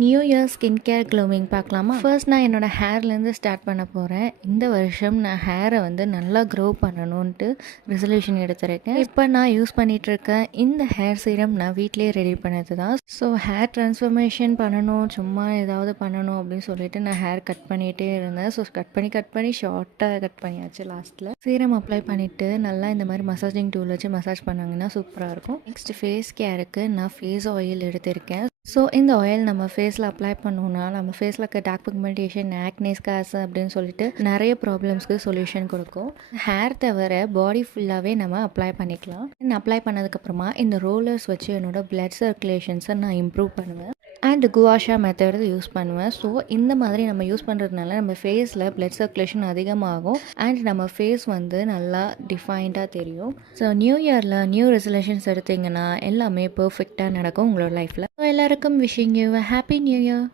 New year skin care glowing பார்க்கலாமா? First நான் என்னோடய ஹேர்லேருந்து ஸ்டார்ட் பண்ண போகிறேன். இந்த வருஷம் நான் ஹேரை வந்து நல்லா க்ரோ பண்ணணுன்ட்டு ரெசல்யூஷன் எடுத்திருக்கேன். இப்போ நான் யூஸ் பண்ணிகிட்ருக்கேன் இந்த ஹேர் சீரம் நான் வீட்டிலே ரெடி பண்ணது தான். ஸோ ஹேர் ட்ரான்ஸ்ஃபர்மேஷன் பண்ணணும், சும்மா ஏதாவது பண்ணணும் அப்படின்னு சொல்லிட்டு நான் ஹேர் கட் பண்ணிகிட்டே இருந்தேன். ஸோ கட் பண்ணி ஷார்ட்டாக கட் பண்ணியாச்சு. லாஸ்ட்டில் சீரம் அப்ளை பண்ணிவிட்டு நல்லா இந்த மாதிரி மசாஜிங் டூல் வச்சு மசாஜ் பண்ணாங்கன்னா சூப்பராக இருக்கும். நெக்ஸ்ட் ஃபேஸ் கேருக்கு நான் ஃபேஸ் ஆயில் எடுத்திருக்கேன். ஸோ இந்த ஆயில் நம்ம ஃபேஸில் அப்ளை பண்ணோன்னா நம்ம ஃபேஸில் இருக்க டார்க் பிக்மெண்டேஷன், ஆக்னே, ஸ்கார்ஸ் அப்படின்னு சொல்லிட்டு நிறைய ப்ராப்ளம்ஸ்க்கு சொல்யூஷன் கொடுக்கும். ஹேர் தவிர பாடி ஃபுல்லாகவே நம்ம அப்ளை பண்ணிக்கலாம். அப்ளை பண்ணதுக்கப்புறமா இந்த ரோலர்ஸ் வச்சு என்னோட பிளட் சர்க்குலேஷன்ஸை நான் இம்ப்ரூவ் பண்ணுவேன். அண்ட் குவாஷா மெத்தட் யூஸ் பண்ணுவேன். ஸோ இந்த மாதிரி நம்ம யூஸ் பண்ணுறதுனால நம்ம ஃபேஸில் பிளட் சர்க்குலேஷன் அதிகமாகும் அண்ட் நம்ம ஃபேஸ் வந்து நல்லா டிஃபைன்டாக தெரியும். ஸோ நியூ இயரில் நியூ ரெசல்யூஷன்ஸ் எடுத்திங்கன்னா எல்லாமே பர்ஃபெக்டாக நடக்கும் உங்களோட லைஃப்பில். ஸோ எல்லாருக்கும் wishing you happy new year.